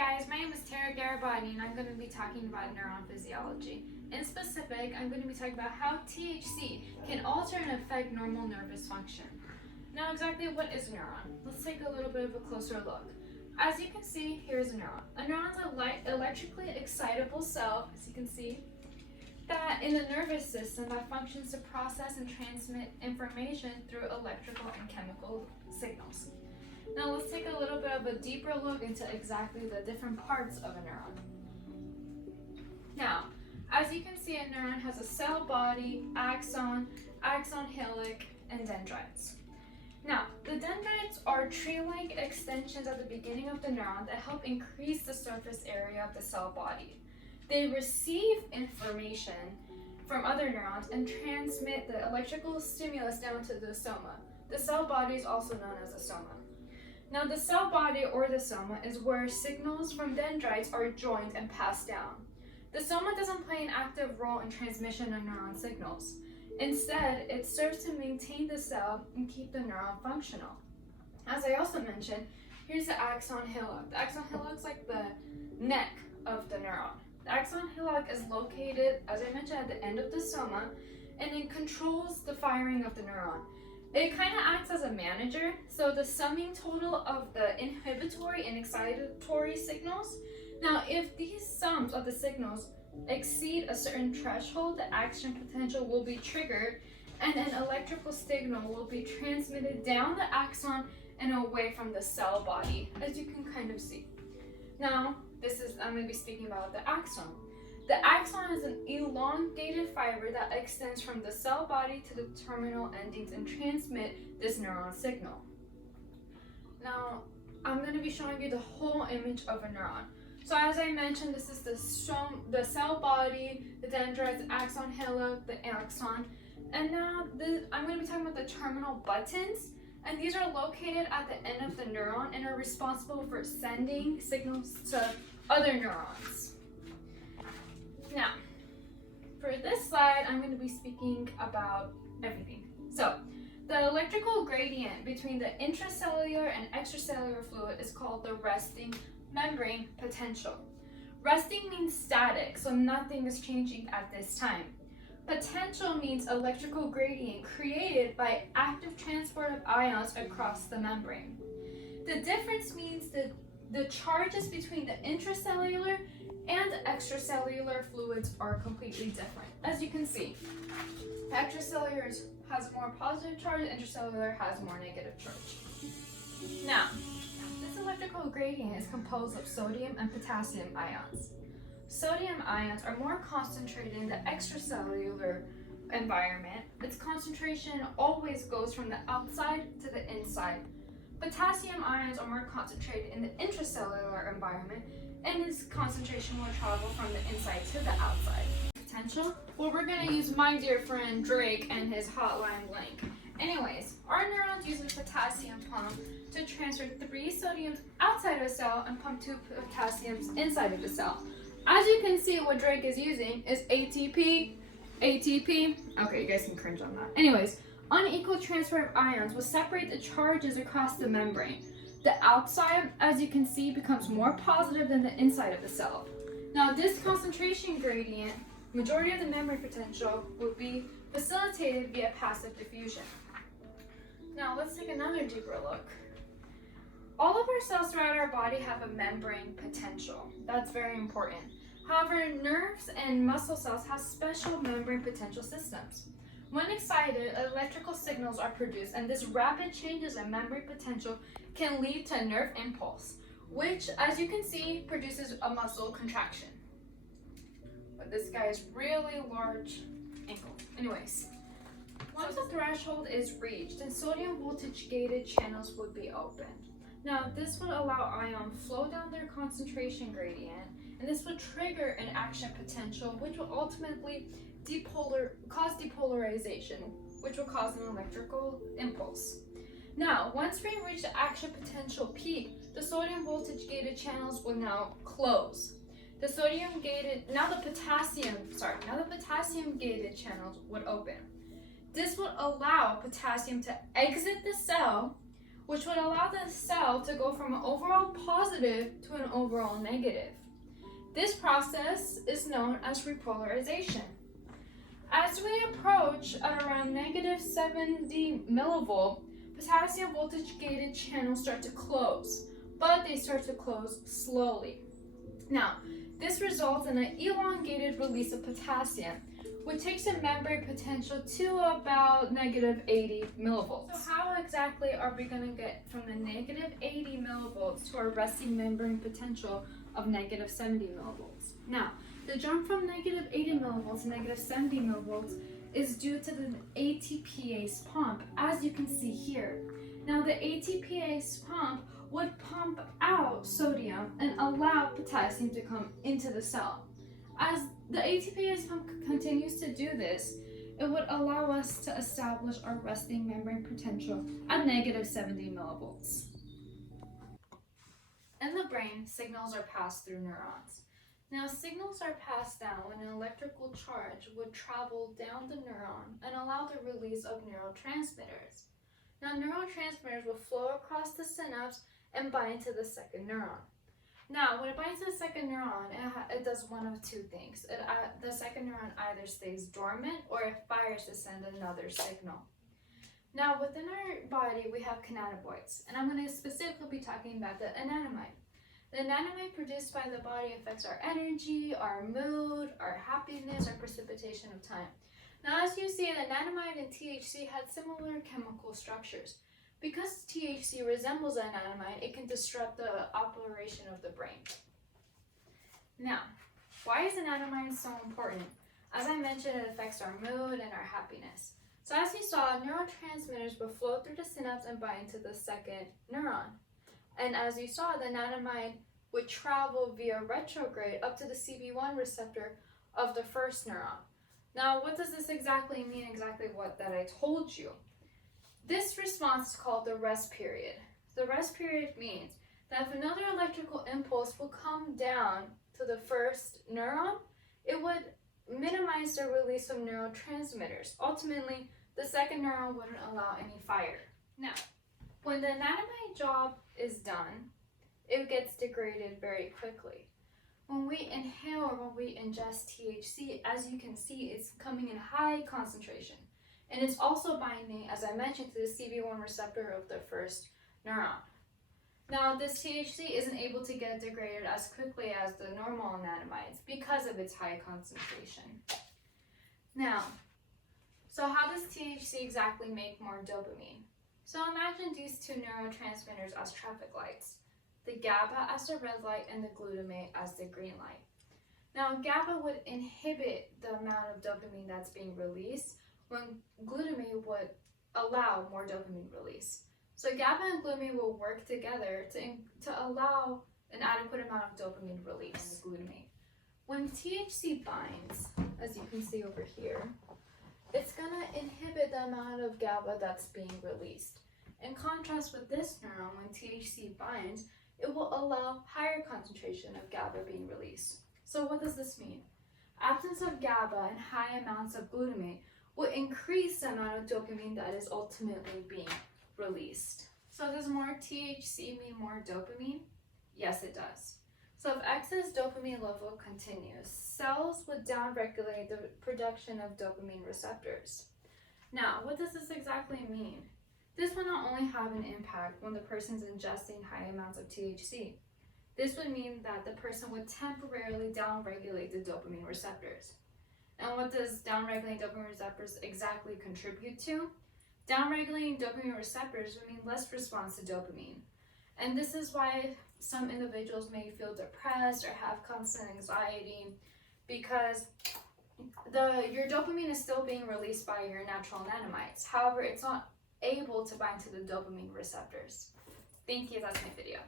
guys, my name is Tara Garibani and I'm going to be talking about neuron physiology. In specific, I'm going to be talking about how THC can alter and affect normal nervous function. Now exactly what is a neuron? Let's take a little bit of a closer look. As you can see, here's a neuron. A neuron is an electrically excitable cell, as you can see, that in the nervous system that functions to process and transmit information through electrical and chemical signals. Now let's take a little bit of a deeper look into exactly the different parts of a neuron. Now, as you can see, a neuron has a cell body, axon helix, and dendrites. Now, the dendrites are tree-like extensions at the beginning of the neuron that help increase the surface area of the cell body. They receive information from other neurons and transmit the electrical stimulus down to the soma. The cell body is also known as the soma. Now, the cell body or the soma is where signals from dendrites are joined and passed down. The soma doesn't play an active role in transmission of neuron signals. Instead, it serves to maintain the cell and keep the neuron functional. As I also mentioned, here's the axon helix. The axon helix is like the neck of the neuron. The axon helix is located, as I mentioned, at the end of the soma, and it controls the firing of the neuron. It kind of acts as a manager, so the summing total of the inhibitory and excitatory signals. Now, if these sums of the signals exceed a certain threshold, the action potential will be triggered and an electrical signal will be transmitted down the axon and away from the cell body, as you can kind of see. Now, I'm going to be speaking about the axon. The axon is an elongated fiber that extends from the cell body to the terminal endings and transmit this neuron signal. Now, I'm going to be showing you the whole image of a neuron. So as I mentioned, this is the cell body, the dendrites, the axon helix, the axon. And now I'm going to be talking about the terminal buttons. And these are located at the end of the neuron and are responsible for sending signals to other neurons. Now, for this slide, I'm going to be speaking about everything. So, the electrical gradient between the intracellular and extracellular fluid is called the resting membrane potential. Resting means static, so nothing is changing at this time. Potential means electrical gradient created by active transport of ions across the membrane. The difference means the charges between the intracellular and the extracellular fluids are completely different. As you can see, extracellular has more positive charge, intracellular has more negative charge. Now, this electrical gradient is composed of sodium and potassium ions. Sodium ions are more concentrated in the extracellular environment. Its concentration always goes from the outside to the inside. Potassium ions are more concentrated in the intracellular environment, and its concentration will travel from the inside to the outside. Potential? Well, we're going to use my dear friend Drake and his hotline blank. Anyways, our neurons use a potassium pump to transfer 3 sodiums outside of a cell and pump 2 potassiums inside of the cell. As you can see, what Drake is using is ATP. Okay, you guys can cringe on that. Anyways, unequal transfer of ions will separate the charges across the membrane. The outside, as you can see, becomes more positive than the inside of the cell. Now, this concentration gradient, majority of the membrane potential, will be facilitated via passive diffusion. Now, let's take another deeper look. All of our cells throughout our body have a membrane potential. That's very important. However, nerves and muscle cells have special membrane potential systems. When excited, electrical signals are produced, and this rapid changes in membrane potential can lead to a nerve impulse, which, as you can see, produces a muscle contraction. But this guy is really large ankle. Anyways, once the threshold is reached, then sodium voltage gated channels would be opened. Now, this would allow ion flow down their concentration gradient, and this would trigger an action potential, which will ultimately cause depolarization, which will cause an electrical impulse. Now, once we reach the action potential peak, the sodium voltage gated channels will now close. The potassium gated channels would open. This would allow potassium to exit the cell, which would allow the cell to go from an overall positive to an overall negative. This process is known as repolarization. As we approach at around negative 70 millivolt, potassium voltage gated channels start to close, but they start to close slowly. Now, this results in an elongated release of potassium, which takes the membrane potential to about negative 80 millivolts. So how exactly are we going to get from the negative 80 millivolts to our resting membrane potential of negative 70 millivolts? Now, the jump from negative 80 millivolts to negative 70 millivolts is due to the ATPase pump, as you can see here. Now, the ATPase pump would pump out sodium and allow potassium to come into the cell. As the ATPase pump continues to do this, it would allow us to establish our resting membrane potential at negative 70 millivolts. In the brain, signals are passed through neurons. Now, signals are passed down when an electrical charge would travel down the neuron and allow the release of neurotransmitters. Now, neurotransmitters will flow across the synapse and bind to the second neuron. Now, when it binds to the second neuron, it does one of two things. The second neuron either stays dormant or it fires to send another signal. Now, within our body, we have cannabinoids, and I'm going to specifically be talking about the anandamide. The anandamide produced by the body affects our energy, our mood, our happiness, our precipitation of time. Now, as you see, the anandamide and THC had similar chemical structures. Because THC resembles anandamide, it can disrupt the operation of the brain. Now, why is anandamide so important? As I mentioned, it affects our mood and our happiness. So as you saw, neurotransmitters will flow through the synapse and bind to the second neuron. And as you saw, the anandamide would travel via retrograde up to the CB1 receptor of the first neuron. Now, what does this exactly mean, exactly what that I told you? This response is called the rest period. The rest period means that if another electrical impulse will come down to the first neuron, it would minimize the release of neurotransmitters. Ultimately, the second neuron wouldn't allow any fire. Now, when the anandamide job is done, it gets degraded very quickly. When we inhale or when we ingest THC, as you can see, it's coming in high concentration. And it's also binding, as I mentioned, to the CB1 receptor of the first neuron. Now, this THC isn't able to get degraded as quickly as the normal anandamides because of its high concentration. Now, so how does THC exactly make more dopamine? So imagine these two neurotransmitters as traffic lights. The GABA as the red light and the glutamate as the green light. Now, GABA would inhibit the amount of dopamine that's being released, when glutamate would allow more dopamine release. So GABA and glutamate will work together to allow an adequate amount of dopamine release in the glutamate. When THC binds, as you can see over here, it's going to inhibit the amount of GABA that's being released. In contrast with this neuron, when THC binds, it will allow higher concentration of GABA being released. So what does this mean? Absence of GABA and high amounts of glutamate will increase the amount of dopamine that is ultimately being released. So does more THC mean more dopamine? Yes, it does. So if excess dopamine level continues, cells would downregulate the production of dopamine receptors. Now, what does this exactly mean? This will not only have an impact when the person's ingesting high amounts of THC. This would mean that the person would temporarily downregulate the dopamine receptors. And what does downregulating dopamine receptors exactly contribute to? Downregulating dopamine receptors would mean less response to dopamine. And this is why some individuals may feel depressed or have constant anxiety, because your dopamine is still being released by your natural anandamides. However, it's not able to bind to the dopamine receptors. Thank you, that's my video.